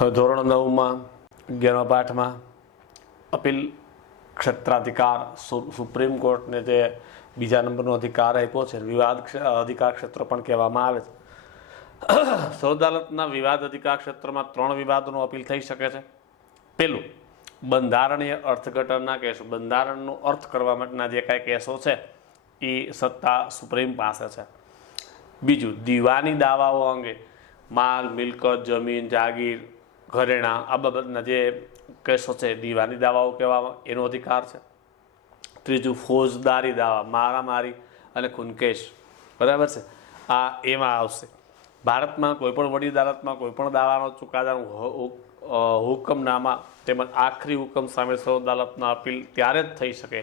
હવે ધોરણ 9માં 11મા પાઠમાં અપીલ ક્ષેત્રાધિકાર સુપ્રીમ કોર્ટને જે બીજા નંબરનો અધિકાર આપ્યો છે, વિવાદ અધિકાર ક્ષેત્ર પણ કહેવામાં આવે છે. સર્વોચ્ચ અદાલતના વિવાદ અધિકાર ક્ષેત્રમાં 3 વિવાદોનો અપીલ થઈ શકે છે. પહેલું, બંધારણીય અર્થઘટનના કેસો. બંધારણનો અર્થ કરવા માટેના જે કાંઈ કેસો છે એ સત્તા સુપ્રીમ પાસે છે. બીજું, દીવાની દાવાઓ અંગે માલ, મિલકત, જમીન, જાગીર, ઘરેણાં આ બાબતના જે કેસો છે દીવાની દાવાઓ કહેવામાં એનો અધિકાર છે. ત્રીજું, ફોજદારી દાવા, મારામારી અને ખૂનકેસ, બરાબર છે, આ એમાં આવશે. ભારતમાં કોઈપણ વડી અદાલતમાં કોઈપણ દાવાનો ચુકાદાનું હુકમનામા તેમજ આખરી હુકમ સામે સર્વોચ્ચ અદાલતના અપીલ ત્યારે જ થઈ શકે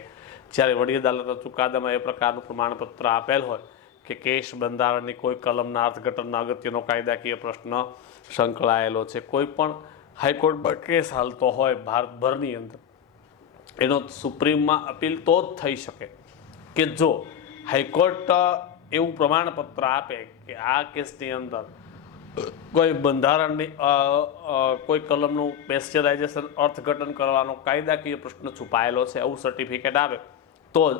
જ્યારે વડી અદાલતના ચુકાદામાં એ પ્રકારનું પ્રમાણપત્ર આપેલ હોય કે કેસ બંધારણની કોઈ કલમના અર્થઘટનના અગત્યનો કાયદાકીય પ્રશ્ન સંકળાયેલો છે. કોઈ પણ હાઈકોર્ટમાં કેસ હાલતો હોય ભારતભરની અંદર, એનો સુપ્રીમમાં અપીલ તો જ થઈ શકે કે જો હાઈકોર્ટ એવું પ્રમાણપત્ર આપે કે આ કેસની અંદર કોઈ બંધારણની કોઈ કલમનું પેસ્ચરાઇઝેશન અર્થઘટન કરવાનો કાયદાકીય પ્રશ્ન છુપાયેલો છે, આવું સર્ટિફિકેટ આપે તો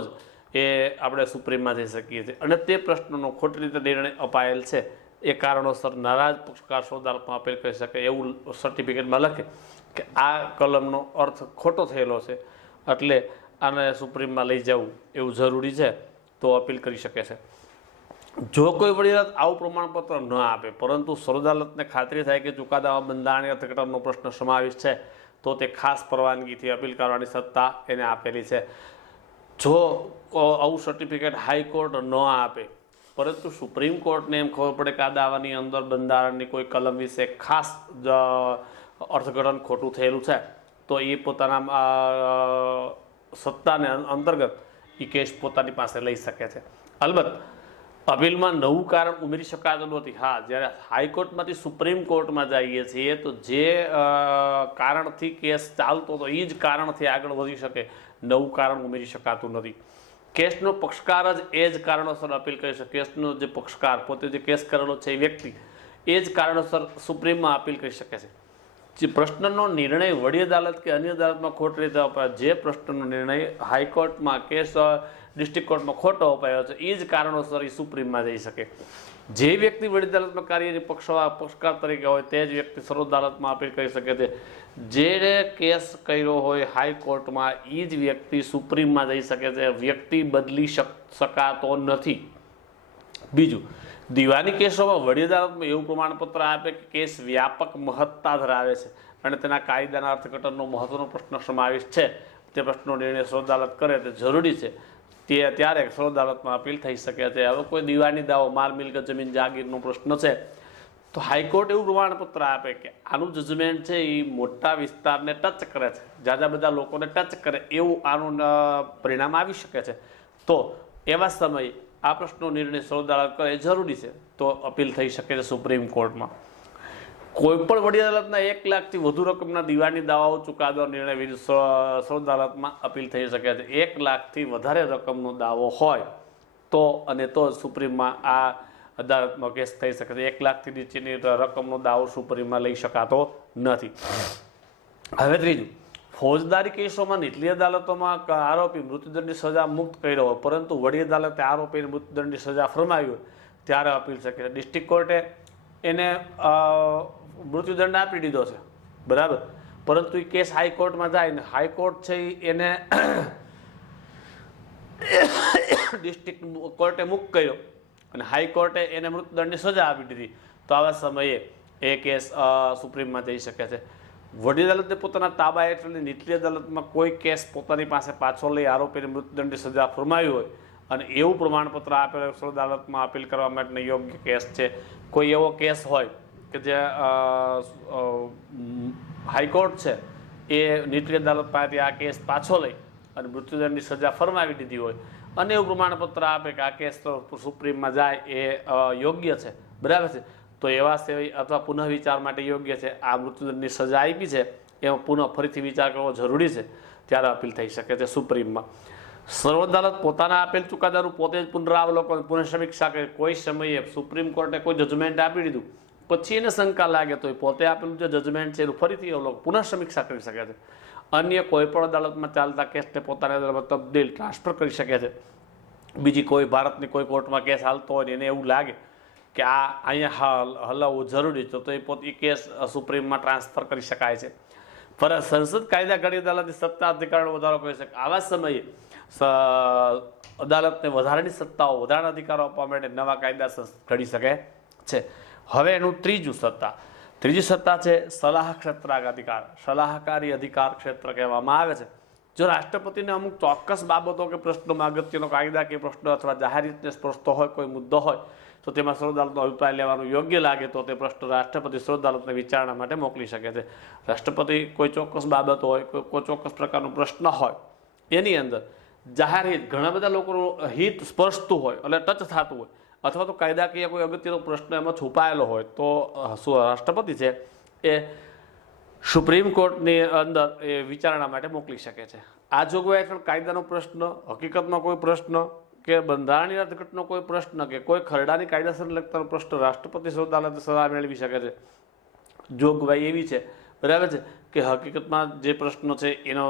જ એ આપણે સુપ્રીમમાં જઈ શકીએ છીએ. અને તે પ્રશ્નનો ખોટી રીતે નિર્ણય અપાયેલ છે એ કારણોસર નારાજ પક્ષકાર સર્વોચ્ચ અદાલતમાં અપીલ કરી શકે એવું સર્ટિફિકેટમાં લખે કે આ કલમનો અર્થ ખોટો થયેલો છે એટલે આને સુપ્રીમમાં લઈ જવું એવું જરૂરી છે, તો અપીલ કરી શકે છે. જો કોઈ વડી અદાલત આવું પ્રમાણપત્ર ન આપે પરંતુ સર્વોચ્ચ અદાલતને ખાતરી થાય કે ચુકાદામાં બંધારણીય અર્થઘટનનો પ્રશ્ન સમાવિષ્ટ છે તો તે ખાસ પરવાનગીથી અપીલ કરવાની સત્તા એને આપેલી છે. જો આવું સર્ટિફિકેટ હાઈકોર્ટ ન આપે પરંતુ સુપ્રીમ કોર્ટને એમ ખબર પડે કે આ દાવાની અંદર બંધારણની કોઈ કલમ વિશે ખાસ અર્થઘટન ખોટું થયેલું છે તો એ પોતાના સત્તાને અંતર્ગત એ કેસ પોતાની પાસે લઈ શકે છે. અલબત્ત અપીલમાં નવું કારણ ઉમેરી શકાતું નથી. હા, જ્યારે હાઈકોર્ટમાંથી સુપ્રીમ કોર્ટમાં જઈએ છીએ તો જે કારણથી કેસ ચાલતો હતો એ જ કારણથી આગળ વધી શકે, નવું કારણ ઉમેરી શકાતું નથી. કેસનો પક્ષકાર જ એ જ કારણોસર અપીલ કરી શકે. કેસનો જે પક્ષકાર પોતે જે કેસ કરેલો છે એ વ્યક્તિ એ જ કારણોસર સુપ્રીમમાં અપીલ કરી શકે છે. જે પ્રશ્નનો નિર્ણય વડી અદાલત કે અન્ય અદાલતમાં ખોટી રીતે અપાયો, જે પ્રશ્નનો નિર્ણય હાઈકોર્ટમાં કેસ ડિસ્ટ્રિક્ટ કોર્ટમાં ખોટો અપાયો છે એ જ કારણોસર એ સુપ્રીમમાં જઈ શકે. જે વ્યક્તિ વડી અદાલતમાં કાર્યની પક્ષકાર તરીકે હોય તે જ વ્યક્તિ સર્વોચ્ચ અદાલતમાં અપીલ કરી શકે છે. જેણે કેસ કર્યો હોય હાઈકોર્ટમાં એ જ વ્યક્તિ સુપ્રીમમાં જઈ શકે છે. વ્યક્તિ બદલી શકાતો નથી. બીજું, દીવાની કેસોમાં વડી અદાલતમાં એવું પ્રમાણપત્ર આપે કે કેસ વ્યાપક મહત્તા ધરાવે છે અને તેના કાયદાના અર્થઘટનનો મહત્વનો પ્રશ્ન સમાવિષ્ટ છે. તે પ્રશ્નનો નિર્ણય સર્વોચ્ચ અદાલત કરે તે જરૂરી છે. ત્યારે સર્વોચ્ચ અદાલતમાં અપીલ થઈ શકે છે. હવે કોઈ દીવાની દાવો, માલ, મિલકત, જમીન, જાગીરનો પ્રશ્ન છે તો હાઈકોર્ટ એવું પ્રમાણપત્ર આપે કે આનું જજમેન્ટ છે એ મોટા વિસ્તારને ટચ કરે છે, જાજા બધા લોકોને ટચ કરે એવું આનું પરિણામ આવી શકે છે. તો એવા સમયે આ પ્રશ્નનો નિર્ણય સર્વોચ્ચ અદાલત કરે એ જરૂરી છે, તો અપીલ થઈ શકે છે સુપ્રીમ કોર્ટમાં. કોઈપણ વડી અદાલતના 1 લાખથી વધુ રકમના દીવાની દાવાઓ ચુકાદો નિર્ણય વિરુદ્ધ સર્વોચ્ચ અદાલતમાં અપીલ થઈ શકે છે. 1 લાખથી વધારે રકમનો દાવો હોય તો જ સુપ્રીમમાં આ અદાલતમાં કેસ થઈ શકે છે. 1 લાખથી નીચેની રકમનો દાવો સુપ્રીમમાં લઈ શકાતો નથી. હવે ત્રીજું, ફોજદારી કેસોમાં નીચલી અદાલતોમાં આરોપી મૃત્યુદંડની સજા મુક્ત કર્યો હોય પરંતુ વડી અદાલતે આરોપીને મૃત્યુદંડની સજા ફરમાવી હોય ત્યારે અપીલ શકે છે. ડિસ્ટ્રિક્ટ કોર્ટે એને મૃત્યુદંડ આપી દીધો છે, બરાબર, પરંતુ એ કેસ હાઈકોર્ટમાં જાય ને હાઈકોર્ટ છે એને ડિસ્ટ્રિક્ટ કોર્ટે મુક્ત કર્યો અને હાઈકોર્ટે એને મૃત્યુદંડની સજા આપી દીધી તો આવા સમયે એ કેસ સુપ્રીમમાં જઈ શકે છે. વડી અદાલતે પોતાના તાબા હેઠળની નીચલી અદાલતમાં કોઈ કેસ પોતાની પાસે પાછો લઈ આરોપીને મૃત્યુદંડની સજા ફરમાવી હોય અને એવું પ્રમાણપત્ર આપેલ સર્વોચ્ચ અદાલતમાં અપીલ કરવા માટે યોગ્ય કેસ છે. કોઈ એવો કેસ હોય કે જે હાઈકોર્ટ છે એ નીચલી અદાલત પાસેથી આ કેસ પાછો લઈ અને મૃત્યુદંડની સજા ફરમાવી દીધી હોય અને એવું પ્રમાણપત્ર આપે કે આ કેસ તો સુપ્રીમમાં જાય એ યોગ્ય છે, બરાબર છે, તો એવા સેવા અથવા પુનઃ વિચાર માટે યોગ્ય છે. આ મૃત્યુદંડની સજા આપી છે એમાં ફરીથી વિચાર કરવો જરૂરી છે ત્યારે અપીલ થઈ શકે છે સુપ્રીમમાં. સર્વોચ્ચ અદાલત પોતાના આપેલ ચુકાદાનું પોતે જ પુનરાવલોકન પુનઃસમીક્ષા કરે. કોઈ સમયે સુપ્રીમ કોર્ટે કોઈ જજમેન્ટ આપી દીધું પછી એને શંકા લાગે તો એ પોતે આપેલું જે જજમેન્ટ છે એનું ફરીથી પુનઃ સમીક્ષા કરી શકે છે. અન્ય કોઈ પણ અદાલતમાં ચાલતા કેસને પોતાની અદાલતમાં તબદીલ ટ્રાન્સફર કરી શકે છે. બીજી કોઈ ભારતની કોઈ કોર્ટમાં કેસ હાલતો હોય ને એને એવું લાગે કે આ અહીંયા હલાવવું જરૂરી છે તો એ પોતે કેસ સુપ્રીમમાં ટ્રાન્સફર કરી શકાય છે. પર સંસદ કાયદા ઘડી અદાલતની સત્તા અધિકારનો વધારો કરી શકે. આવા સમયે અદાલતને વધારાની સત્તાઓ વધારાના અધિકારો આપવા માટે નવા કાયદા ઘડી શકે છે. હવે એનું ત્રીજી સત્તા છે સલાહ ક્ષેત્રાધિકાર. સલાહકારી અધિકાર ક્ષેત્ર કહેવામાં આવે છે. જો રાષ્ટ્રપતિને અમુક ચોક્કસ બાબતો કે પ્રશ્નોમાં અગત્યનો કાયદા કે પ્રશ્ન અથવા જાહેર રીતને સ્પર્શતો હોય કોઈ મુદ્દો હોય તો તેમાં સર્વોચ્ચ અદાલતનો અભિપ્રાય લેવાનું યોગ્ય લાગે તો તે પ્રશ્ન રાષ્ટ્રપતિ સર્વોચ્ચ અદાલતને વિચારણા માટે મોકલી શકે છે. રાષ્ટ્રપતિ કોઈ ચોક્કસ બાબતો હોય કોઈ ચોક્કસ પ્રકારનો પ્રશ્ન હોય એની અંદર જાહેર હિત ઘણા બધા લોકોનું હિત સ્પર્શતું હોય એટલે ટચ થતું હોય અથવા તો કાયદાકીય કોઈ અગત્યનો પ્રશ્ન એમાં છુપાયેલો હોય તો રાષ્ટ્રપતિ છે એ સુપ્રીમ કોર્ટની અંદર એ વિચારણા માટે મોકલી શકે છે. આ જોગવાઈ હેઠળ કાયદાનો પ્રશ્ન, હકીકતનો કોઈ પ્રશ્ન કે બંધારણીય અર્થઘટનો કોઈ પ્રશ્ન કે કોઈ ખરડાની કાયદાસરને લગતા પ્રશ્ન રાષ્ટ્રપતિ સર્વોચ્ચ અદાલતે સલાહ મેળવી શકે છે. જોગવાઈ એવી છે બરાબર છે કે હકીકતમાં જે પ્રશ્નો છે એનો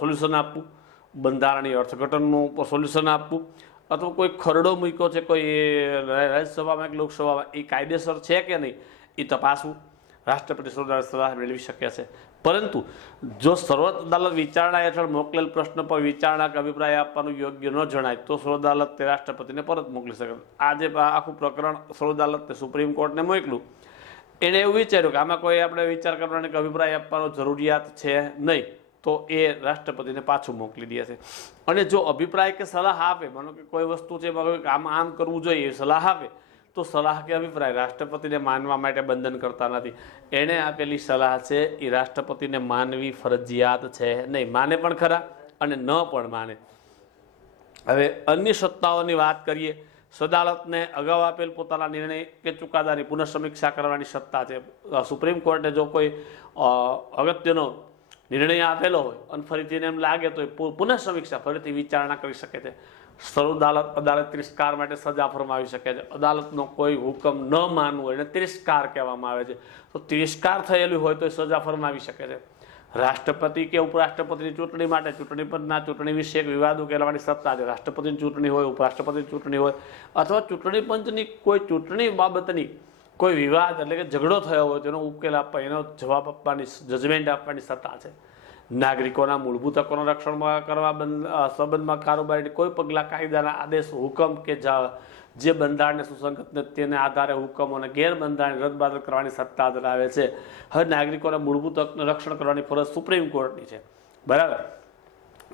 સોલ્યુશન આપવું, બંધારણીય અર્થઘટનનું સોલ્યુશન આપવું અથવા કોઈ ખરડો મૂક્યો છે કોઈ રાજ્યસભામાં કે લોકસભામાં એ કાયદેસર છે કે નહીં એ તપાસવું રાષ્ટ્રપતિ સર્વોચ્ચ અદાલત સલાહ મેળવી શકે છે. પરંતુ જો સર્વોચ્ચ અદાલત વિચારણા હેઠળ મોકલેલ પ્રશ્ન પર વિચારણા કે અભિપ્રાય આપવાનું યોગ્ય ન જણાય તો સર્વોચ્ચ અદાલત તે રાષ્ટ્રપતિને પરત મોકલી શકે. આજે આખું પ્રકરણ સર્વોચ્ચ અદાલતે સુપ્રીમ કોર્ટને મોકલ્યું. એણે એવું વિચાર્યું કે આમાં કોઈ આપણે વિચાર કરવાનો કે અભિપ્રાય આપવાનો જરૂરિયાત છે નહીં તો એ રાષ્ટ્રપતિને પાછું મોકલી દે છે. અને જો અભિપ્રાય કે સલાહ આપે, માનો કે કોઈ વસ્તુ છે આમ કરવું જોઈએ એ સલાહ આપે તો સલાહ કે અભિપ્રાય રાષ્ટ્રપતિને માનવા માટે બંધન કરતા નથી. એણે આપેલી સલાહ છે એ રાષ્ટ્રપતિને માનવી ફરજિયાત છે નહીં. માને પણ ખરા અને ન પણ માને. હવે અન્ય સત્તાઓની વાત કરીએ. અદાલતને અગાઉ આપેલ પોતાના નિર્ણય કે ચુકાદાની પુનઃ સમીક્ષા કરવાની સત્તા છે. સુપ્રીમ કોર્ટે જો કોઈ અગત્યનો નિર્ણય આપેલો હોય અને ફરીથી એને એમ લાગે તો પુનઃ સમીક્ષા ફરીથી વિચારણા કરી શકે છે. સર્વોચ્ચ અદાલત તિરસ્કાર માટે સજા ફરમાવી શકે છે. અદાલતનો કોઈ હુકમ ન માનવો એને તિરસ્કાર કહેવામાં આવે છે. તો તિરસ્કાર થયેલું હોય તો સજા ફરમાવી શકે છે. રાષ્ટ્રપતિ કે ઉપરાષ્ટ્રપતિની ચૂંટણી માટે ચૂંટણી પંચના ચૂંટણી વિષયક વિવાદ ઉકેલવાની સત્તા છે. રાષ્ટ્રપતિની ચૂંટણી હોય, ઉપરાષ્ટ્રપતિની ચૂંટણી હોય અથવા ચૂંટણી પંચની કોઈ ચૂંટણી બાબતની કોઈ વિવાદ એટલે કે ઝઘડો થયો હોય તેનો ઉકેલ આપવા, એનો જવાબ આપવાની, જજમેન્ટ આપવાની સત્તા છે. નાગરિકોના મૂળભૂત હકોનું રક્ષણ કરવા સંબંધમાં કારોબારી કોઈ પગલાં, કાયદાના આદેશ, હુકમ કે જે બંધારણને સુસંગત નથી તેને આધારે હુકમો અને ગેરબંધારણી રદબાતલ કરવાની સત્તા ધરાવે છે. હવે નાગરિકોના મૂળભૂત હકનું રક્ષણ કરવાની ફરજ સુપ્રીમ કોર્ટની છે. બરાબર.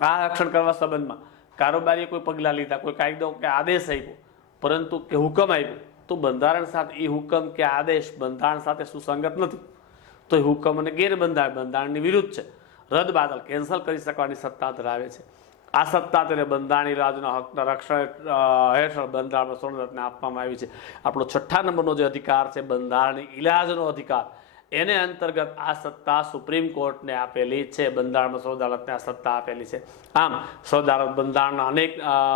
આ રક્ષણ કરવા સંબંધમાં કારોબારીએ કોઈ પગલાં લીધા, કોઈ કાયદો કે આદેશ આપ્યો પરંતુ કે હુકમ આપ્યો તો બંધારણ સાથે એ હુકમ કે આદેશ બંધારણ સાથે સુસંગત નથી તો એ હુકમ અને બંધારણની વિરુદ્ધ છે, રદબાતલ કેન્સલ કરી શકવાની સત્તા ધરાવે છે. આ સત્તા તેને બંધારણીય રાજના હકના રક્ષણ હેઠળ બંધારણમાં સર્વોચ્ચને આપવામાં આવી છે. આપણો 6 નંબરનો જે અધિકાર છે બંધારણીય ઇલાજનો અધિકાર, એને અંતર્ગત આ સત્તા સુપ્રીમ કોર્ટને આપેલી છે. બંધારણમાં સર્વોચ્ચ અદાલતને આ સત્તા આપેલી છે. આમ સર્વોચ્ચ અદાલત બંધારણના અનેક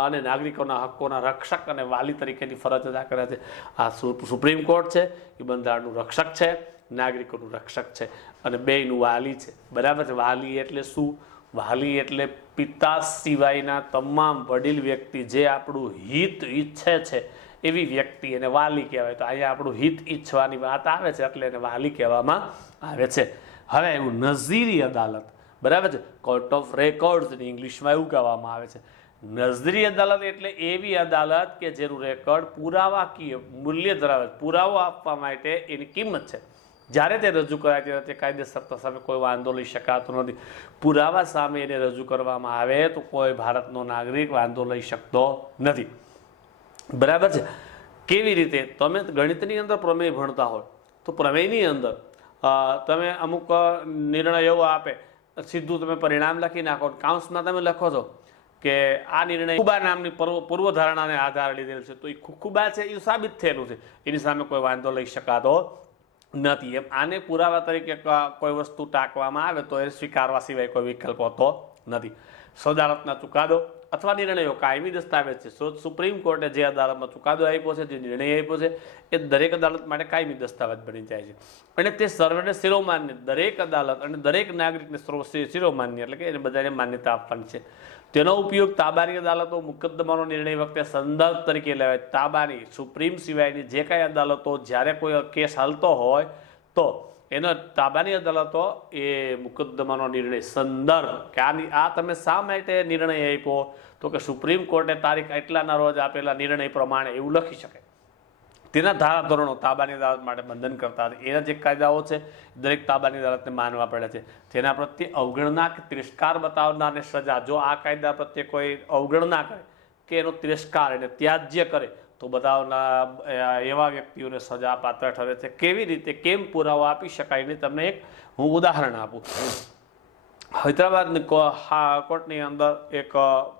અને નાગરિકોના હકોના રક્ષક અને વાલી તરીકેની ફરજ અદા કરે છે. આ સુપ્રીમ કોર્ટ છે એ બંધારણનું રક્ષક છે, નાગરિકોનું રક્ષક છે અને બેયનું વાલી છે. બરાબર છે. વાલી એટલે શું? વાલી એટલે પિતા સિવાયના તમામ વડીલ વ્યક્તિ જે આપણું હિત ઈચ્છે છે એવી વ્યક્તિ એને વાલી કહેવાય. તો અહીંયા આપણું હિત ઈચ્છવાની વાત આવે છે એટલે એને વાલી કહેવામાં આવે છે. હવે એવું નઝીરી અદાલત, બરાબર છે, કોર્ટ ઓફ રેકોર્ડ્સની ઇંગ્લિશમાં એવું કહેવામાં આવે છે. નઝીરી અદાલત એટલે એવી અદાલત કે જેનું રેકોર્ડ પુરાવાકીય મૂલ્ય ધરાવે છે. પુરાવો આપવા માટે એની કિંમત છે. જ્યારે તે રજૂ કરાય ત્યારે તે કાયદેસરતા સામે કોઈ વાંધો લઈ શકાતો નથી. પુરાવા સામે એને રજૂ કરવામાં આવે તો કોઈ ભારતનો નાગરિક વાંધો લઈ શકતો નથી. બરાબર છે. કેવી રીતે? તમે ગણિતની અંદર પ્રમેય ભણતા હોય તો પ્રમેયની અંદર તમે અમુક નિર્ણય એવો આપે, સીધું તમે પરિણામ લખી નાખો. કાઉન્સમાં તમે લખો છો કે આ નિર્ણય ખુબા નામની પૂર્વધારણાને આધારે લીધેલ છે તો એ ખુબા છે એ સાબિત થયેલું છે, એની સામે કોઈ વાંધો લઈ શકાતો નથી. એમ આને પુરાવા તરીકે કોઈ વસ્તુ ટાંકવામાં આવે તો એ સ્વીકારવા સિવાય કોઈ વિકલ્પ હોતો નથી. અદાલતના ચુકાદો અથવા નિર્ણયો કાયમી દસ્તાવેજ છે. સુપ્રીમ કોર્ટે જે અદાલતમાં ચુકાદો આપ્યો છે, જે નિર્ણય આપ્યો છે, એ દરેક અદાલત માટે કાયમી દસ્તાવેજ બની જાય છે અને તે સર્વેને શિરોમાન્ય, દરેક અદાલત અને દરેક નાગરિકને શિરોમાન્ય એટલે કે એને બધાને માન્યતા આપવાની છે. તેનો ઉપયોગ તાબાની અદાલતો મુકદ્દમાનો નિર્ણય વખતે સંદર્ભ તરીકે લેવાય. તાબાની, સુપ્રીમ સિવાયની જે કાંઈ અદાલતો જ્યારે કોઈ કેસ હાલતો હોય તો એનો તાબાની અદાલતો એ મુકદ્દમાનો નિર્ણય સંદર્ભ કે આ તમે શા માટે નિર્ણય આપ્યો, તો કે સુપ્રીમ કોર્ટે તારીખ એટલાના રોજ આપેલા નિર્ણય પ્રમાણે એવું લખી શકે. તેના ધારાધોરણો તાબાની અદાલત માટે બંધન કરતા હતા. એના જે કાયદાઓ છે દરેક તાબાની અદાલતને માનવા પડે છે. તેના પ્રત્યે અવગણના કે તિરસ્કાર બતાવનારને સજા, જો આ કાયદા પ્રત્યે કોઈ અવગણના કરે કે એનો તિરસ્કાર એટલે ત્યાજ્ય કરે તો બતાવના એવા વ્યક્તિઓને સજા પાત્ર ઠરે છે. કેવી રીતે, કેમ પુરાવો આપી શકાય એની તમને એક હું ઉદાહરણ આપું. હૈદરાબાદની કોર્ટની અંદર એક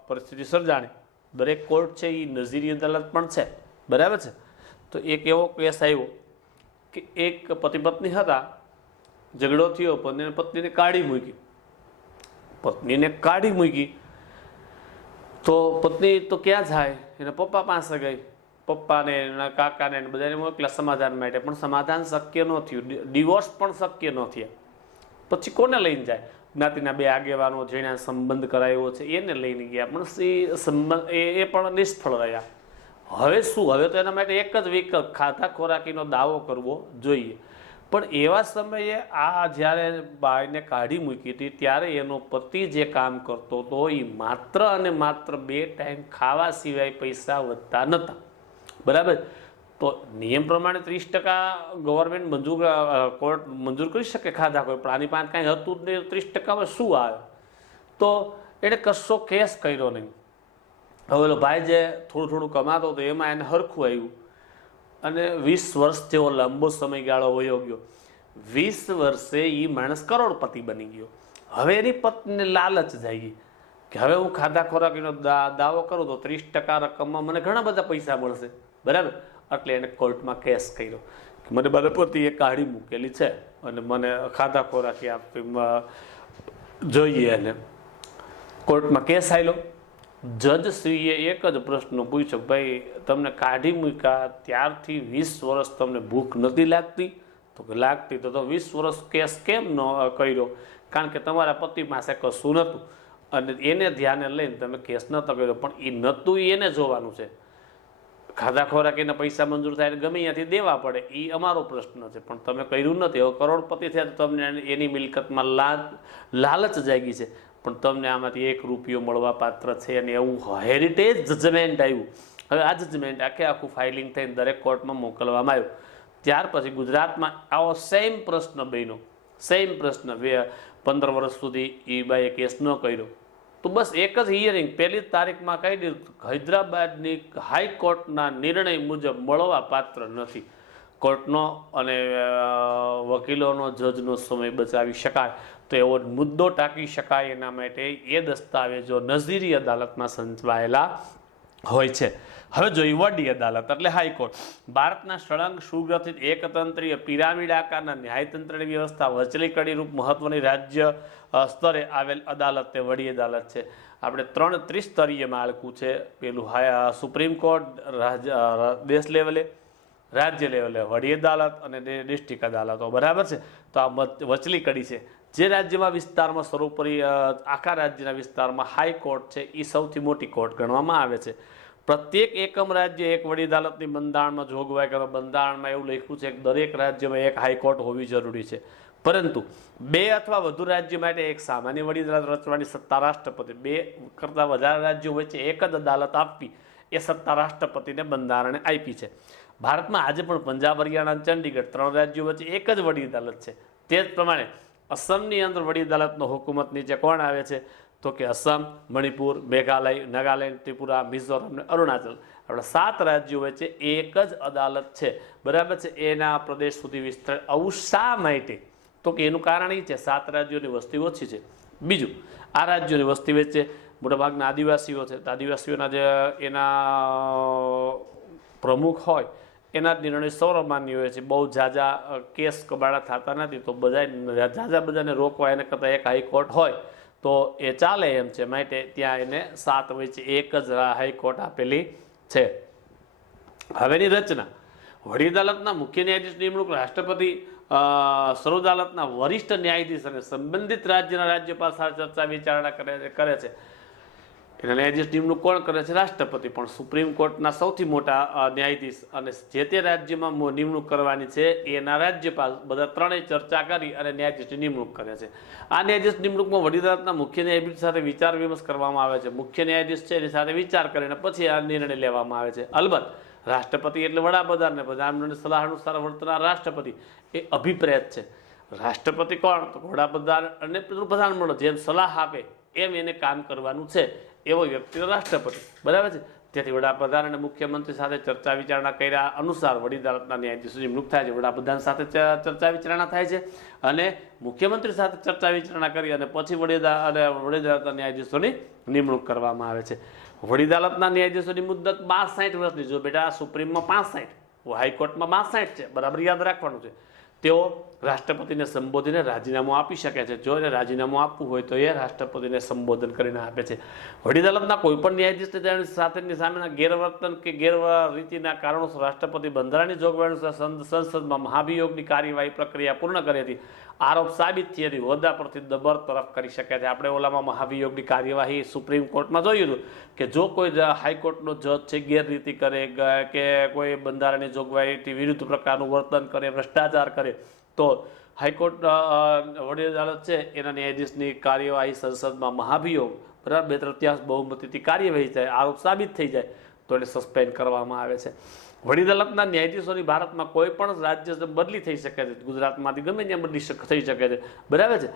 પરિસ્થિતિ સર્જાણી. દરેક કોર્ટ છે એ નજીરી અદાલત પણ છે, બરાબર છે. તો એક એવો કેસ આવ્યો કે એક પતિ પત્ની હતા, ઝઘડો થયો, પત્નીને કાઢી મૂકી. તો પત્ની તો ક્યાં જાય, એના પપ્પા પાસે ગઈ. પપ્પાને એના કાકાને બધાને મોકલ્યા સમાધાન માટે, પણ સમાધાન શક્ય ન થયું, ડિવોર્સ પણ શક્ય ન થયા. પછી કોને લઈને જાય? જ્ઞાતિના બે આગેવાનો જેણે સંબંધ કરાવ્યો છે એને લઈને ગયા, પણ એ પણ નિષ્ફળ રહ્યા. હવે શું? હવે તો એના માટે એક જ વિકલ્પ, ખાધા ખોરાકીનો દાવો કરવો જોઈએ. પણ એવા સમયે આ જ્યારે બાઈને કાઢી મૂકી હતી ત્યારે એનો પતિ જે કામ કરતો હતો એ માત્ર અને માત્ર 2 ટાઈમ ખાવા સિવાય પૈસા વધતા નહોતા, બરાબર. તો નિયમ પ્રમાણે 30% ગવર્મેન્ટ કોર્ટ મંજૂર કરી શકે ખાધા કોઈ, પણ આની પાસે કાંઈ હતું જ નહીં. 30%માં શું આવે? તો એણે કશો કેસ કર્યો નહીં. હવે ઓલો ભાઈ જે થોડું કમાતો હતો એમાં એને હરખું આવ્યું અને 20 વર્ષ જેવો લાંબો સમયગાળો વયો ગયો. 20 વર્ષે એ માણસ કરોડપતિ બની ગયો. હવે એની પત્નીને લાલચ જાગી કે હવે હું ખાધા ખોરાકીનો દાવો કરું તો 30% રકમમાં મને ઘણા બધા પૈસા મળશે, બરાબર. એટલે એને કોર્ટમાં કેસ કર્યો કે મને મારા પતિએ કાઢી મૂકેલી છે અને મને ખાધા ખોરાકી આપવી જોઈએ. એને કોર્ટમાં કેસ આવેલો. જજશ્રીએ એક જ પ્રશ્ન પૂછ્યો, ભાઈ તમને કાઢી મૂક્યા ત્યારથી 20 વર્ષ તમને ભૂખ નથી લાગતી? તો કે લાગતી. તો 20 વર્ષ કેસ કેમ ન કર્યો? કારણ કે તમારા પતિ પાસે કશું નહોતું અને એને ધ્યાને લઈને તમે કેસ નહોતો કર્યો. પણ એ નહોતું એને જોવાનું છે. ખાધા ખોરાકીના પૈસા મંજૂર થાય ગમે ત્યાંથી દેવા પડે, એ અમારો પ્રશ્ન છે, પણ તમે કર્યું નથી. હવે કરોડપતિ થયા તો તમને એની મિલકતમાં લાલચ જાગી છે, પણ તમને આમાંથી 1 રૂપિયો મળવા પાત્ર છે અને એવું હેરિટેજ જજમેન્ટ આવ્યું. હવે આ જજમેન્ટ આખું ફાઇલિંગ થઈને દરેક કોર્ટમાં મોકલવામાં આવ્યું. ત્યાર પછી ગુજરાતમાં આવો સેમ પ્રશ્ન બન્યો. 15 વર્ષ સુધી એ બાઈએ કેસ ન કર્યો. તો બસ એક જ હિયરિંગ પહેલી તારીખમાં કહી દીધું હૈદરાબાદની હાઈકોર્ટના નિર્ણય મુજબ મળવા પાત્ર નથી. કોર્ટનો અને વકીલોનો, જજનો સમય બચાવી શકાય તો એવો મુદ્દો ટાંકી શકાય એના માટે એ દસ્તાવેજો નજીરી અદાલતમાં સંચવાયેલા હોય છે. હવે જોઈએ વડી અદાલત એટલે હાઈકોર્ટ. ભારતના સળંગ સુગ્રથિત એકતંત્રીય પિરામિડ આકારના ન્યાયતંત્રની વ્યવસ્થા વચલી કડી રૂપ મહત્વની રાજ્ય સ્તરે આવેલ અદાલત તે વડી અદાલત છે. આપણે 3 ત્રિસ્તરીય માળખું છે. પેલું સુપ્રીમ કોર્ટ દેશ લેવલે, રાજ્ય લેવલે વડી અદાલત અને ડિસ્ટ્રિક્ટ અદાલતો, બરાબર છે. તો આ વચલી કડી છે. જે રાજ્યમાં વિસ્તારમાં સર્વોપરી આખા રાજ્યના વિસ્તારમાં હાઈકોર્ટ છે એ સૌથી મોટી કોર્ટ ગણવામાં આવે છે. પ્રત્યેક એકમ રાજ્ય એક વડી અદાલતની બંધારણમાં જોગવાઈ કરવા. બંધારણમાં એવું લખ્યું છે કે દરેક રાજ્યમાં એક હાઈકોર્ટ હોવી જરૂરી છે, પરંતુ 2 અથવા વધુ રાજ્ય માટે એક સામાન્ય વડી અદાલત રચવાની સત્તા રાષ્ટ્રપતિ, 2 કરતાં વધારે રાજ્યો વચ્ચે એક જ અદાલત આપવી એ સત્તા રાષ્ટ્રપતિને બંધારણે આપી છે. ભારતમાં આજે પણ પંજાબ, હરિયાણા અને ચંડીગઢ 3 રાજ્યો વચ્ચે એક જ વડી અદાલત છે. તે જ પ્રમાણે અસમની અંદર વડી અદાલતનો હુકુમત નીચે કોણ આવે છે? તો કે અસમ, મણિપુર, મેઘાલય, નાગાલેન્ડ, ત્રિપુરા, મિઝોરમ અને અરુણાચલ. આપણા 7 રાજ્યો વચ્ચે એક જ અદાલત છે, બરાબર છે. એના પ્રદેશ સુધી વિસ્તરણ. આવું શા માટે? તો કે એનું કારણ એ છે 7 રાજ્યોની વસ્તી ઓછી છે. બીજું, આ રાજ્યોની વસ્તી વચ્ચે મોટાભાગના આદિવાસીઓ છે. આદિવાસીઓના જે એના પ્રમુખ હોય એના જ નિર્ણય સર્વમાન્ય હોય છે. બહુ ઝાઝા કેસ કબાડા થતા નથી. તો બધાને બધાને રોકવા એને કરતાં એક હાઈકોર્ટ હોય તો એ ચાલે એમ છે, માટે ત્યાં એને 7 વચ્ચે એક જ હાઈકોર્ટ આપેલી છે. હવેની રચના: વડી અદાલતના મુખ્ય ન્યાયાધીશ નિમણૂક રાષ્ટ્રપતિ સર્વોચ્ચ અદાલતના વરિષ્ઠ ન્યાયાધીશ અને સંબંધિત રાજ્યના રાજ્યપાલ સાથે ચર્ચા વિચારણા કરે છે. એના ન્યાયાધીશ નિમણૂક કોણ કરે છે? રાષ્ટ્રપતિ. પણ સુપ્રીમ કોર્ટના સૌથી મોટા ન્યાયાધીશ અને જે તે રાજ્યમાં નિમણૂક કરવાની છે એના રાજ્યપાલ બધા ત્રણેય ચર્ચા કરી અને ન્યાયાધીશની નિમણૂક કરે છે. આ ન્યાયાધીશ નિમણૂકમાં વડી અદાલતના મુખ્ય ન્યાયાધીશ સાથે વિચાર વિમર્શ કરવામાં આવે છે. મુખ્ય ન્યાયાધીશ છે એની સાથે વિચાર કરીને પછી આ નિર્ણય લેવામાં આવે છે. અલબત્ત રાષ્ટ્રપતિ એટલે વડાપ્રધાન ને પ્રધાનમંત્રીની સલાહ અનુસાર વર્તનાર રાષ્ટ્રપતિ એ અભિપ્રેત છે. રાષ્ટ્રપતિ કોણ? તો વડાપ્રધાન અને પ્રધાનમંત્રી જેમ સલાહ આપે એમ એને કામ કરવાનું છે એવો વ્યક્તિ રાષ્ટ્રપતિ. બરાબર છે. તેથી વડાપ્રધાન અને મુખ્યમંત્રી સાથે ચર્ચા વિચારણા કર્યા અનુસાર વડી અદાલતના ન્યાયાધીશો નિમણૂક થાય છે. વડાપ્રધાન સાથે ચર્ચા વિચારણા થાય છે અને મુખ્યમંત્રી સાથે ચર્ચા વિચારણા કરી અને પછી વડી અદાલતના ન્યાયાધીશોની નિમણૂક કરવામાં આવે છે. વડી અદાલતના ન્યાયાધીશોની મુદ્દત 62 વર્ષની. જો બેટા સુપ્રીમમાં 65, હાઈકોર્ટમાં 62 છે, બરાબર યાદ રાખવાનું છે. તેઓ રાષ્ટ્રપતિને સંબોધીને રાજીનામું આપી શકે છે. જો એને રાજીનામું આપવું હોય તો એ રાષ્ટ્રપતિને સંબોધન કરીને આપે છે. વડી અદાલતના કોઈપણ ન્યાયાધીશને સાથેની સામેના ગેરવર્તન કે ગેરરીતિના કારણોસર રાષ્ટ્રપતિ બંધારણની જોગવાઈ અનુસાર સંસદમાં મહાભિયોગની કાર્યવાહી પ્રક્રિયા પૂર્ણ કરી આરોપ સાબિત થયેથી હોદ્દા પરથી બરતરફ કરી શકે છે. આપણે ઓલામાં મહાભિયોગની કાર્યવાહી સુપ્રીમ કોર્ટમાં જોયું હતું કે જો કોઈ હાઈકોર્ટનો જજ છે ગેરરીતિ કરે કે કોઈ બંધારણની જોગવાઈથી વિરુદ્ધ પ્રકારનું વર્તન કરે, ભ્રષ્ટાચાર કરે, તો હાઈકોર્ટ વડી અદાલત છે એના ન્યાયાધીશની કાર્યવાહી સંસદમાં મહાભિયોગ બરાબર 2/3 બહુમતીથી કાર્યવાહી થાય, આરોપ સાબિત થઈ જાય તો એને સસ્પેન્ડ કરવામાં આવે છે. વડી અદાલતના ન્યાયાધીશોની ભારતમાં કોઈ પણ રાજ્ય બદલી થઈ શકે છે. ગુજરાતમાંથી ગમે ત્યાં બદલી થઈ શકે છે. બરાબર છે.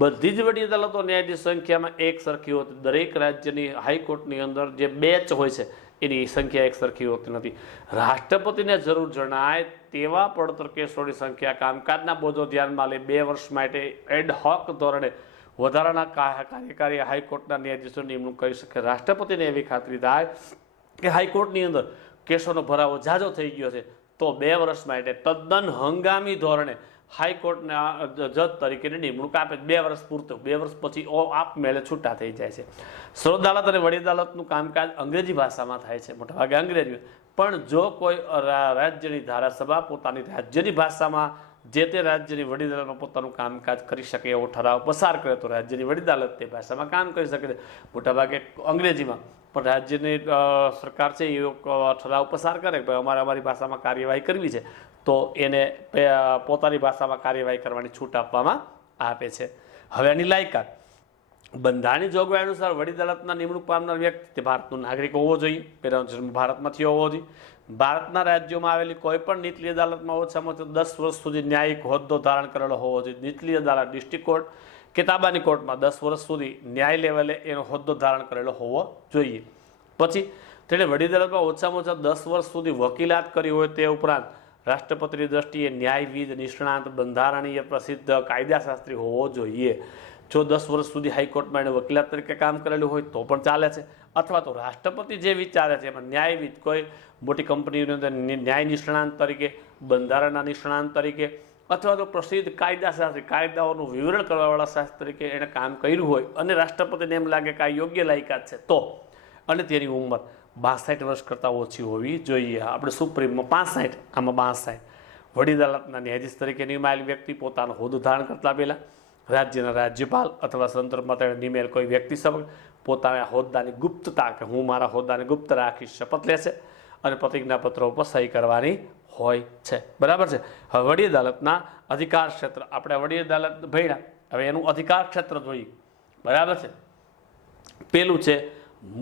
બધી જ વડી અદાલતો ન્યાયાધીશ સંખ્યામાં એક સરખી હોતી. દરેક રાજ્યની હાઈકોર્ટની અંદર જે બેચ હોય છે એની સંખ્યા એક સરખી હોતી નથી. રાષ્ટ્રપતિને જરૂર જણાય તેવા પડતર કેસોની સંખ્યા કામકાજના બોજો ધ્યાનમાં લઈ 2 વર્ષ માટે એડ હોક ધોરણે વધારાના કાર્યકારી હાઈકોર્ટના ન્યાયાધીશો નિમણૂક કરી શકે. રાષ્ટ્રપતિને એવી ખાતરી થાય કે હાઈકોર્ટની અંદર કેસોનો ભરાવો ઝાઝો થઈ ગયો છે તો 2 વર્ષ માટે તદ્દન હંગામી ધોરણે હાઈકોર્ટના જજ તરીકેની નિમણૂક આપે. 2 વર્ષ પૂરતું. 2 વર્ષ પછી આપમેળે છૂટા થઈ જાય છે. સર્વોચ્ચ અદાલત અને વડી અદાલતનું કામકાજ અંગ્રેજી ભાષામાં થાય છે, મોટાભાગે અંગ્રેજી. પણ જો કોઈ રાજ્યની ધારાસભા પોતાની રાજ્યની ભાષામાં જે તે રાજ્યની વડી અદાલતમાં પોતાનું કામકાજ કરી શકે એવો ઠરાવ પસાર કરે તો રાજ્યની વડી અદાલત તે ભાષામાં કામ કરી શકે છે, મોટાભાગે અંગ્રેજીમાં. પણ રાજ્યની સરકાર છે એ ઠરાવ પસાર કરે કે અમારી ભાષામાં કાર્યવાહી કરવી છે તો એને પોતાની ભાષામાં કાર્યવાહી કરવાની છૂટ આપવામાં આવે છે. હવે આની લાયકાત: બંધારણની જોગવાઈ અનુસાર વડી અદાલતના નિમણૂક પામનાર વ્યક્તિ તે ભારતનો નાગરિક હોવો જોઈએ. પહેલાનો જન્મ ભારતમાં થયો હોવો જોઈએ. ભારતના રાજ્યોમાં આવેલી કોઈ પણ નીચલી અદાલતમાં ઓછામાં ઓછા 10 વર્ષ સુધી ન્યાયિક હોદ્દો ધારણ કરેલો હોવો જોઈએ. નીચલી અદાલત, ડિસ્ટ્રિક્ટ કોર્ટ કે તાબાની કોર્ટમાં 10 વર્ષ સુધી ન્યાય લેવલે એનો હોદ્દો ધારણ કરેલો હોવો જોઈએ. પછી તેણે વડી અદાલતમાં ઓછામાં ઓછા 10 વર્ષ સુધી વકીલાત કરી હોય. તે ઉપરાંત રાષ્ટ્રપતિની દ્રષ્ટિએ ન્યાયવિદ, નિષ્ણાંત, બંધારણીય, પ્રસિદ્ધ કાયદાશાસ્ત્રી હોવો જોઈએ. જો 10 વર્ષ સુધી હાઈકોર્ટમાં એને વકીલાત તરીકે કામ કરેલું હોય તો પણ ચાલે છે. અથવા તો રાષ્ટ્રપતિ જે વિચારે છે એમાં ન્યાયવિદ, કોઈ મોટી કંપનીની અંદર ન્યાય નિષ્ણાંત તરીકે, બંધારણના નિષ્ણાંત તરીકે, અથવા તો પ્રસિદ્ધ કાયદાશાસ્ત્રી, કાયદાઓનું વિવરણ કરવાવાળા શાસ્ત્ર તરીકે એણે કામ કર્યું હોય અને રાષ્ટ્રપતિને એમ લાગે કે આ યોગ્ય લાયકાત છે તો, અને તેની ઉંમર 62 વર્ષ કરતાં ઓછી હોવી જોઈએ. આપણે સુપ્રીમમાં 65, આમાં 62. વડી અદાલતના ન્યાયાધીશ તરીકે નિમાયેલ વ્યક્તિ પોતાનો હોદ્દો ધારણ કરતા પહેલા રાજ્યના રાજ્યપાલ અથવા સંદર્ભમાં તેણે નિમેલ કોઈ વ્યક્તિ સમક્ષ પોતાના હોદ્દાની ગુપ્તતા કે હું મારા હોદ્દાને ગુપ્ત રાખીશ શપથ લેશે અને પ્રતિજ્ઞાપત્રો ઉપર સહી કરવાની હોય છે. બરાબર છે. હવે વડી અદાલતના અધિકાર ક્ષેત્ર આપણે વડી અદાલત ભણ્યા. હવે એનું અધિકાર ક્ષેત્ર જોઈએ. બરાબર છે. પેલું છે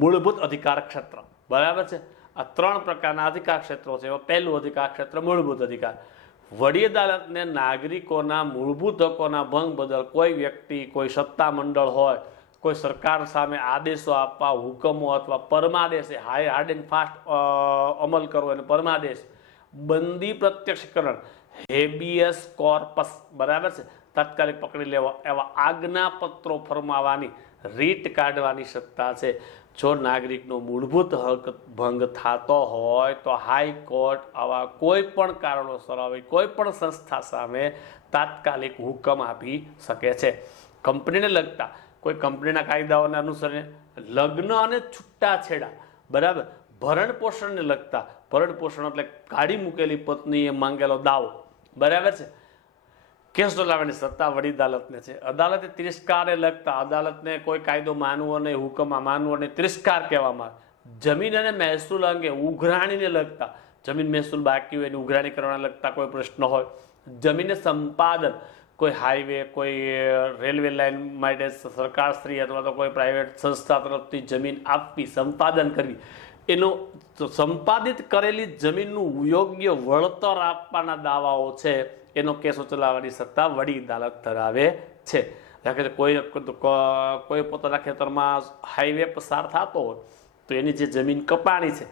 મૂળભૂત અધિકાર ક્ષેત્ર. બરાબર છે. આ 3 પ્રકારના અધિકાર ક્ષેત્રો છે. પહેલું અધિકાર ક્ષેત્ર મૂળભૂત અધિકાર. વડી અદાલતને નાગરિકોના મૂળભૂત હકોના ભંગ બદલ કોઈ વ્યક્તિ, કોઈ સત્તા મંડળ હોય, કોઈ સરકાર સામે આદેશો આપવા, હુકમો અથવા પરમાદેશ, હાર્ડ એન્ડ ફાસ્ટ અમલ કરવો અને પરમાદેશ, બંદી પ્રત્યક્ષકરણ, હેબિયસ કોર્પસ, બરાબર છે, તાત્કાલિક પકડી લેવા, એવા આજ્ઞાપત્રો ફરમાવવાની, રીટ કાઢવાની સત્તા છે. જો નાગરિકનો મૂળભૂત હક ભંગ થતો હોય તો હાઈકોર્ટ આવા કોઈ પણ કારણોસર આવી કોઈ પણ સંસ્થા સામે તાત્કાલિક હુકમ આપી શકે છે. કંપનીને લગતા કોઈ કંપનીના કાયદાઓને અનુસરીને લગ્ન અને છૂટાછેડા, બરાબર, ભરણ પોષણને લગતા, ભરણ પોષણ એટલે કાઢી મૂકેલી પત્નીએ માંગેલો દાવો, બરાબર છે, કેસ ચલાવવાની સત્તા વડી અદાલતને છે. અદાલતે તિરસ્કારને લગતા, અદાલતને કોઈ કાયદો માનવો નહીં, હુકમમાં માનવો નહીં, તિરસ્કાર કહેવામાં આવે. જમીન અને મહેસૂલ અંગે ઉઘરાણીને લગતા, જમીન મહેસૂલ બાકી હોય એની ઉઘરાણી કરવાને લગતા કોઈ પ્રશ્ન હોય, જમીનને સંપાદન, કોઈ હાઈવે, કોઈ રેલવે લાઇન માટે સરકારશ્રી અથવા તો કોઈ પ્રાઇવેટ સંસ્થા તરફથી જમીન આપવી, સંપાદન કરવી, એનો સંપાદિત કરેલી જમીનનું યોગ્ય વળતર આપવાના દાવાઓ છે, એનો કેસો ચલાવવાની સત્તા વડી અદાલત ધરાવે છે. કોઈ પોતાના ખેતરમાં હાઈવે પસાર થતો હોય તો એની જે જમીન કપાણી છે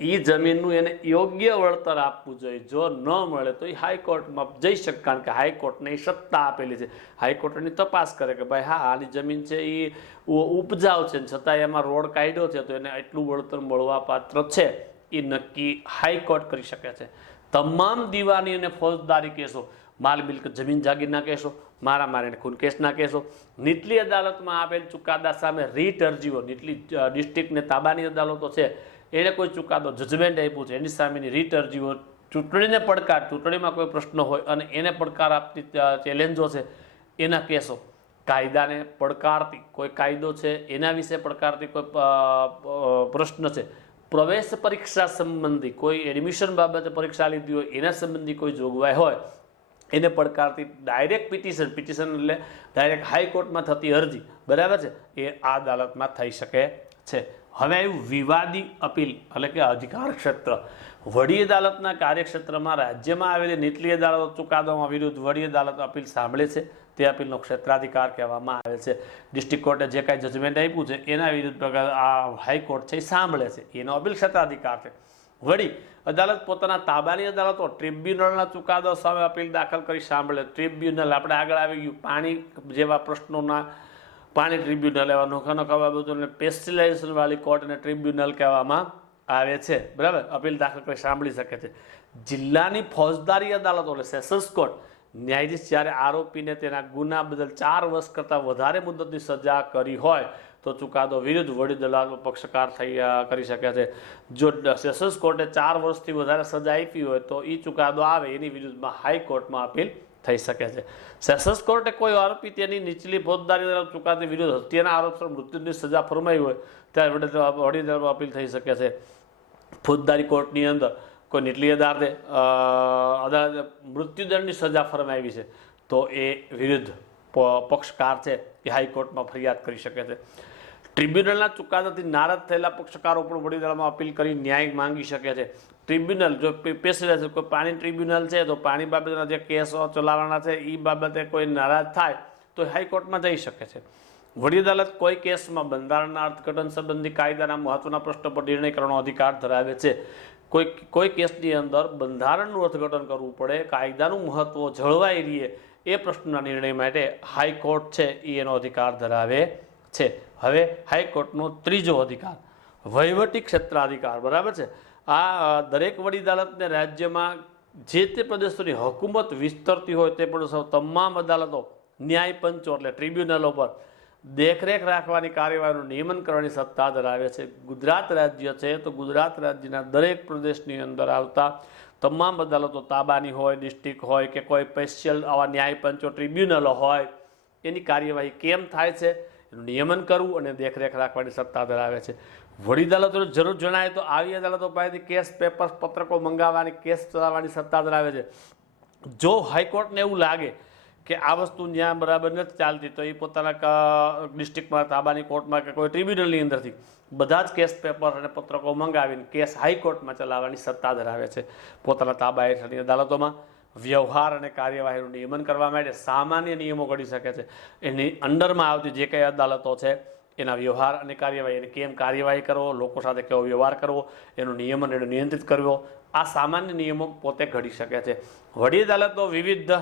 એ જમીનનું એને યોગ્ય વળતર આપવું જોઈએ. જો ન મળે તો એ હાઈકોર્ટમાં જઈ શકે, કારણ કે હાઈકોર્ટને એ સત્તા આપેલી છે. હાઈકોર્ટ એની તપાસ કરે કે ભાઈ હા આની જમીન છે એ ઉપજાઉ છે, છતાં એમાં રોડ કાઢ્યો છે તો એને એટલું વળતર મળવા પાત્ર છે, એ નક્કી હાઈકોર્ટ કરી શકે છે. તમામ દીવાની અને ફોજદારી કેસો, માલ મિલકત જમીન જાગીરના કેસો, મારામારી ખૂન કેસના કેસો, નીચલી અદાલતમાં આપેલ ચુકાદા સામે રીટ અરજીઓ, નીચલી ડિસ્ટ્રિક્ટને તાબાની અદાલતો છે એને કોઈ ચુકાદો જજમેન્ટ આપ્યું છે એની સામેની રીટ અરજીઓ, ચૂંટણીને પડકાર, ચૂંટણીમાં કોઈ પ્રશ્ન હોય અને એને પડકાર આપતી ચેલેન્જો છે એના કેસો, કાયદાને પડકારતી કોઈ કાયદો છે એના વિશે પડકારતી કોઈ પ્રશ્ન છે, પ્રવેશ પરીક્ષા સંબંધી કોઈ એડમિશન બાબતે પરીક્ષા લીધી હોય એના સંબંધી કોઈ જોગવાઈ હોય એને પડકારતી ડાયરેક્ટ પિટિશન, પિટિશન એટલે ડાયરેક્ટ હાઈકોર્ટમાં થતી અરજી, બરાબર છે, એ આ અદાલતમાં થઈ શકે છે. હવે આવ્યું વિવાદી અપીલ એટલે કે અધિકાર ક્ષેત્ર. વડી અદાલતના કાર્યક્ષેત્રમાં રાજ્યમાં આવેલી નીચલી અદાલતો ચુકાદામાં વિરુદ્ધ વડી અદાલત અપીલ સાંભળે છે, તે અપીલનો ક્ષેત્રાધિકાર કહેવામાં આવે છે. ડિસ્ટ્રિક્ટ કોર્ટે જે કાંઈ જજમેન્ટ આપ્યું છે એના વિરુદ્ધ આ હાઈકોર્ટ છે એ સાંભળે છે, એનો અપીલ ક્ષેત્રાધિકાર છે. વડી અદાલત પોતાના તાબાની અદાલતો ટ્રિબ્યુનલના ચુકાદા સામે અપીલ દાખલ કરી સાંભળે. ટ્રિબ્યુનલ આપણે આગળ આવી ગયું, પાણી જેવા પ્રશ્નોના પાણી ટ્રિબ્યુનલ, એવા નોખા નોખા બાબતોને પેસ્ટિલાઇઝેશન વાળી કોર્ટને ટ્રિબ્યુનલ કહેવામાં આવે છે, બરાબર, અપીલ દાખલ કરી સાંભળી શકે છે. જિલ્લાની ફોજદારી અદાલતો એટલે સેશન્સ કોર્ટ, ન્યાયાધીશ જ્યારે આરોપીને તેના ગુના બદલ 4 વર્ષ કરતાં વધારે મુદતની સજા કરી હોય તો ચુકાદો વિરુદ્ધ વડી અદાલતમાં પક્ષકાર કરી શકે છે. જો સેશન્સ કોર્ટે 4 વર્ષથી વધારે સજા આપી હોય તો એ ચુકાદો આવે એની વિરુદ્ધમાં હાઈકોર્ટમાં અપીલ થઈ શકે છે. સેશન્સ કોર્ટે કોઈ આરોપી તેની નીચલી ફોજદારી ચુકાદા વિરુદ્ધ હત્યાના આરોપસર મૃત્યુની સજા ફરમાઈ હોય ત્યારે વડી અદાલતમાં અપીલ થઈ શકે છે. ફોજદારી કોર્ટની અંદર કોઈ નીચલી અદાલતે મૃત્યુદંડની સજા ફરમાવી છે તો એ વિરુદ્ધ પક્ષકાર છે એ હાઈકોર્ટમાં ફરિયાદ કરી શકે છે. ટ્રિબ્યુનલના ચુકાદાથી નારાજ થયેલા પક્ષકારો પણ વડી અદાલતમાં અપીલ કરી ન્યાય માંગી શકે છે. ટ્રિબ્યુનલ જો પેશલ કોઈ પાણી ટ્રિબ્યુનલ છે તો પાણી બાબતના જે કેસો ચલાવવાના છે એ બાબતે કોઈ નારાજ થાય તો હાઈકોર્ટમાં જઈ શકે છે. વડી અદાલત કોઈ કેસમાં બંધારણના અર્થઘટન સંબંધી કાયદાના મહત્વના પ્રશ્નો પર નિર્ણય કરવાનો અધિકાર ધરાવે છે. કોઈ કેસની અંદર બંધારણનું અર્થઘટન કરવું પડે, કાયદાનું મહત્વ જળવાઈ રહે એ પ્રશ્નના નિર્ણય માટે હાઈકોર્ટ છે એ એનો અધિકાર ધરાવે છે. હવે હાઈકોર્ટનો ત્રીજો અધિકાર વહીવટી ક્ષેત્રાધિકાર, બરાબર છે. આ દરેક વડી અદાલતને રાજ્યમાં જે તે પ્રદેશોની હુકુમત વિસ્તરતી હોય તે પ્રદેશો તમામ અદાલતો, ન્યાય પંચો એટલે ટ્રિબ્યુનલો પર દેખરેખ રાખવાની કાર્યવાહીનું નિયમન કરવાની સત્તા ધરાવે છે. ગુજરાત રાજ્ય છે તો ગુજરાત રાજ્યના દરેક પ્રદેશની અંદર આવતા તમામ અદાલતો તાબાની હોય, ડિસ્ટ્રિક્ટ હોય કે કોઈ સ્પેશિયલ આવા ન્યાય પંચો ટ્રિબ્યુનલો હોય એની કાર્યવાહી કેમ થાય છે એનું નિયમન કરવું અને દેખરેખ રાખવાની સત્તા ધરાવે છે. વડી અદાલતોને જરૂર જણાય તો આવી અદાલતો પાસેથી કેસ પેપર્સ પત્રકો મંગાવવાની, કેસ ચલાવવાની સત્તા ધરાવે છે. જો હાઈકોર્ટને એવું લાગે કે આ વસ્તુ ન્યાય બરાબર નથી ચાલતી તો એ પોતાના ડિસ્ટ્રિક્ટમાં, તાબાની કોર્ટમાં કે કોઈ ટ્રિબ્યુનલની અંદરથી બધા જ કેસ પેપર અને પત્રકો મંગાવીને કેસ હાઈકોર્ટમાં ચલાવવાની સત્તા ધરાવે છે. પોતાના તાબા હેઠળની અદાલતોમાં વ્યવહાર અને કાર્યવાહીનું નિયમન કરવા માટે સામાન્ય નિયમો ઘડી શકે છે. એની અંડરમાં આવતી જે કંઈ અદાલતો છે એના વ્યવહાર અને કાર્યવાહી, એને કેમ કાર્યવાહી કરવો, લોકો સાથે કેવો વ્યવહાર કરવો, એનું નિયમન એને નિયંત્રિત કરવો, આ સામાન્ય નિયમો પોતે ઘડી શકે છે. વડી અદાલતો વિવિધ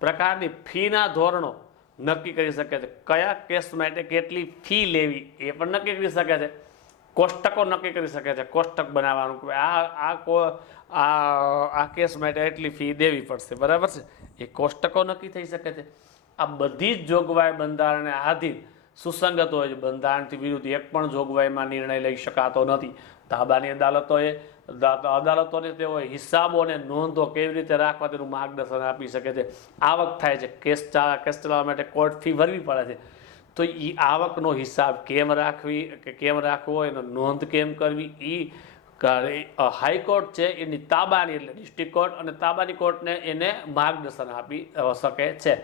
પ્રકારની ફીના ધોરણો નક્કી કરી શકે છે. કયા કેસ માટે કેટલી ફી લેવી એ પણ નક્કી કરી શકે છે. કોષ્ટકો નક્કી કરી શકે છે, કોષ્ટક બનાવવાનું કે આ કેસ માટે એટલી ફી દેવી પડશે, બરાબર છે, એ કોષ્ટકો નક્કી થઈ શકે છે. આ બધી જ જોગવાઈ બંધારણને આધીન સુસંગત હોય છે. બંધારણથી વિરુદ્ધ એક પણ જોગવાઈમાં નિર્ણય લઈ શકાતો નથી. તાબાની અદાલતોને તેઓ હિસાબો અને નોંધો કેવી રીતે રાખવા તેનું માર્ગદર્શન આપી શકે છે. આવક થાય છે, કેસ ચલાવવા માટે કોર્ટ ફી ભરવી પડે છે, તો એ આવકનો હિસાબ કેમ રાખવો, એનો નોંધ કેમ કરવી, એ હાઈકોર્ટ છે એની તાબાની એટલે ડિસ્ટ્રિક્ટ કોર્ટ અને તાબાની કોર્ટને એને માર્ગદર્શન આપી શકે છે.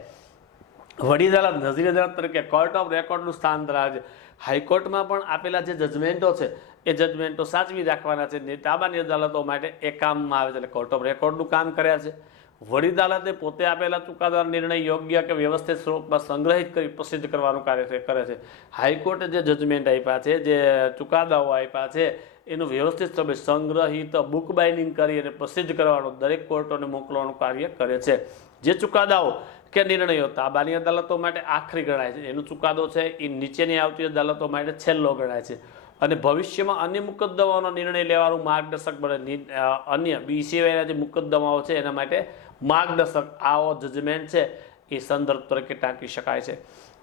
વડી અદાલત નજીર અદાલત તરીકે કોર્ટ ઓફ રેકોર્ડનું સ્થાન ધરાવે છે. હાઈકોર્ટમાં પણ આપેલા જે જજમેન્ટો છે એ જજમેન્ટો સાચવી રાખવાના છે. તાબાની અદાલતો માટે એ કામમાં આવે છે, એટલે કોર્ટ ઓફ રેકોર્ડનું કામ કર્યા છે. વડી અદાલતે પોતે આપેલા ચુકાદાનો નિર્ણય યોગ્ય કે વ્યવસ્થિત સ્વરૂપમાં સંગ્રહિત કરી પ્રસિદ્ધ કરવાનું કાર્ય કરે છે. હાઈકોર્ટે જે જજમેન્ટ આપ્યા છે, જે ચુકાદાઓ આપ્યા છે, એનું વ્યવસ્થિત સમય સંગ્રહિત બુક બાઇન્ડિંગ કરી અને પ્રસિદ્ધ કરવાનું દરેક કોર્ટોને મોકલવાનું કાર્ય કરે છે. જે ચુકાદાઓ કે નિર્ણયો તાબાની અદાલતો માટે આખરી ગણાય છે, એનો ચુકાદો છે એ નીચેની આવતી અદાલતો માટે છેલ્લો ગણાય છે. અને ભવિષ્યમાં અન્ય મુકદ્દમાઓનો નિર્ણય લેવાનું માર્ગદર્શક બને. અન્ય બી સિવાયના જે મુકદ્દમાઓ છે એના માટે માર્ગદર્શક આવો જજમેન્ટ છે એ સંદર્ભ તરીકે ટાંકી શકાય છે.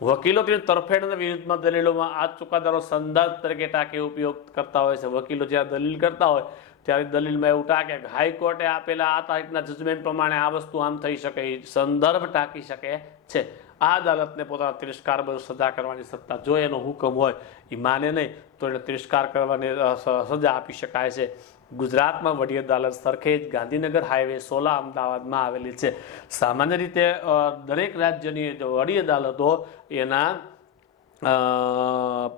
વકીલો તેની તરફેણના વિરુદ્ધમાં દલીલોમાં આ ચુકાદાનો સંદર્ભ તરીકે ટાંકી ઉપયોગ કરતા હોય છે. વકીલો જ્યારે દલીલ કરતા હોય ત્યારે દલીલમાં એવું ટાંકે કે હાઈકોર્ટે આપેલા આ તારીખના જજમેન્ટ પ્રમાણે આ વસ્તુ આમ થઈ શકે, એ સંદર્ભ ટાંકી શકે છે. આ અદાલતને પોતાના તિરસ્કાર બદલ સજા કરવાની સત્તા, જો એનો હુકમ હોય એ માને નહીં તો એને તિરસ્કાર કરવાની સજા આપી શકાય છે. ગુજરાતમાં વડી અદાલત સરખેજ, ગાંધીનગર હાઈવે 16 અમદાવાદમાં આવેલી છે. સામાન્ય રીતે દરેક રાજ્યની વડી અદાલતો એના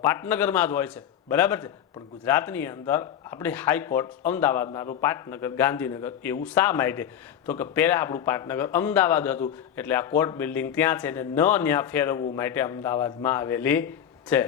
પાટનગરમાં જ હોય છે, બરાબર છે. પણ ગુજરાતની અંદર આપણી હાઈકોર્ટ અમદાવાદમાં, પાટનગર, ગાંધીનગર એવું શા માટે? તો કે પહેલાં આપણું પાટનગર અમદાવાદ હતું, એટલે આ કોર્ટ બિલ્ડિંગ ત્યાં છે ને ન ત્યાં ફેરવવું માટે અમદાવાદમાં આવેલી છે.